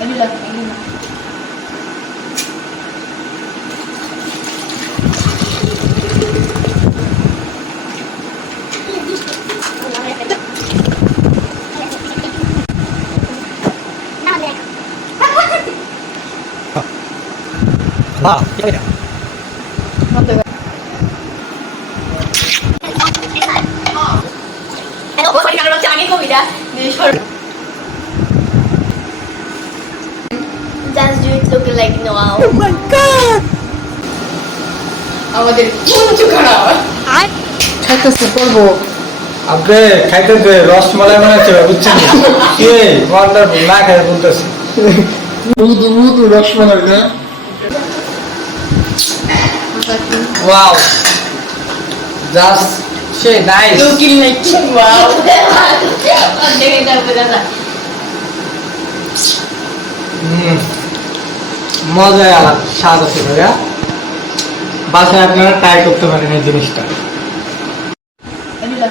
哎，对了，哎对了。那那个，妈，妈，快点。妈，对的。哎，我刚才不是讲你了吗？你。Looking like Noah. আমাদের কিচ্ছু খারাপ। খাইতেছে করব। আপনি খাইতে যে রসমালাই বানাচ্ছে বুঝছেন কে ওয়ান্ডারফুল না খাই বলতেছে। মৃদু মৃদু রসমালাই না? Wow just say nice looking like wow দেখে যাবে দাদা মজায় আলাদা স্বাদ আছে ভাইয়া। বাসায় আপনারা ট্রাই করতে পারেন এই জিনিসটা। এগুলো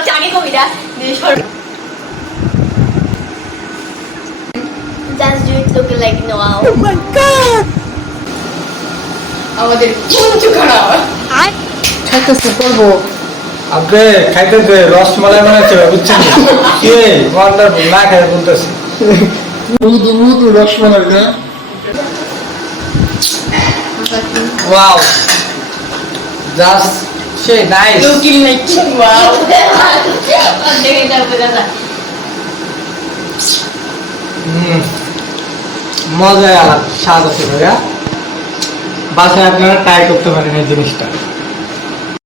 এটা আমি কবিতা Just do looking like Noah. আমাদের কিচ্ছু খারাপ। খাইতেছে করব। আপনি খাইতে রসমালাই বানাচ্ছে বুঝছেন কে? ওয়ান্ডারফুল না খাই বলতেছে। মৃদু মৃদু রসমালাই না? Wow just say nice. Looking like wow. মজায় আলাদা স্বাদ আছে ভাইয়া বাসায় আপনারা ট্রাই করতে পারেন এই জিনিসটা